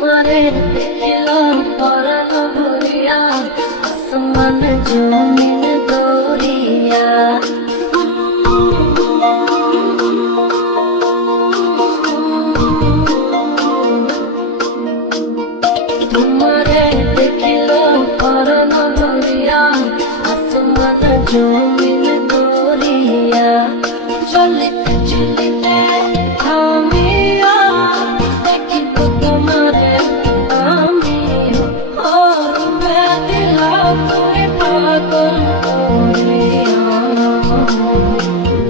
তোমারে দেখিল পরাণ ভরিয়া, আসমান জমিন দৌড়িয়া তোমারে দেখিল পরাণ ভরিয়া, আসমান জমিন দৌড়িয়া চলিত পাতন পাতন করে আমার